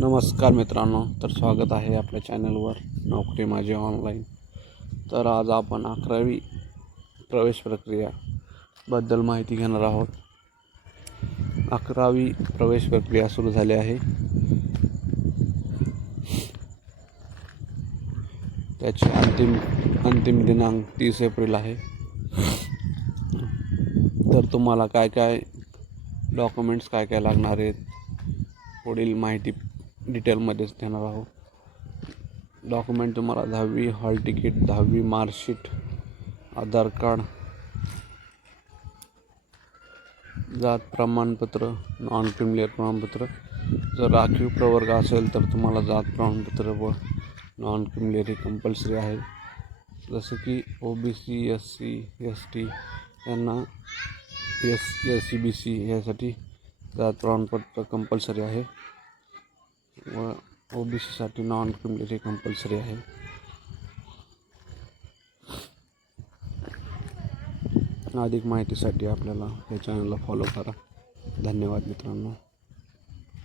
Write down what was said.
नमस्कार मित्रांनो, तर स्वागत आहे आपल्या चॅनलवर नोकरी माझी ऑनलाईन. तर आज आपण 11वी प्रवेश प्रक्रियाबद्दल माहिती घेणार आहोत. 11वी प्रवेश प्रक्रिया सुरू झाली आहे. त्याची अंतिम दिनांक 30 एप्रिल आहे. तर तुम्हाला काय डॉक्युमेंट्स काय लागणार आहेत, पुढील माहिती डिटेलमध्येच देणार आहोत. डॉक्युमेंट तुम्हाला 10वी हॉल तिकीट, 10वी मार्कशीट, आधार कार्ड, जात प्रमाणपत्र, नॉन क्रिमिनल प्रमाणपत्र. जर राखीव प्रवर्ग असेल तर तुम्हाला जात प्रमाणपत्र व नॉन क्रिमिनल हे कंपल्सरी आहे. जसं की OBC, SC, ST यांना SC BC यासाठी जात प्रमाणपत्र कंपल्सरी आहे व OBCसाठी नॉन क्रिमिनल हे कंपल्सरी आहे. अधिक माहितीसाठी आपल्याला या चॅनलला फॉलो करा. धन्यवाद मित्रांनो.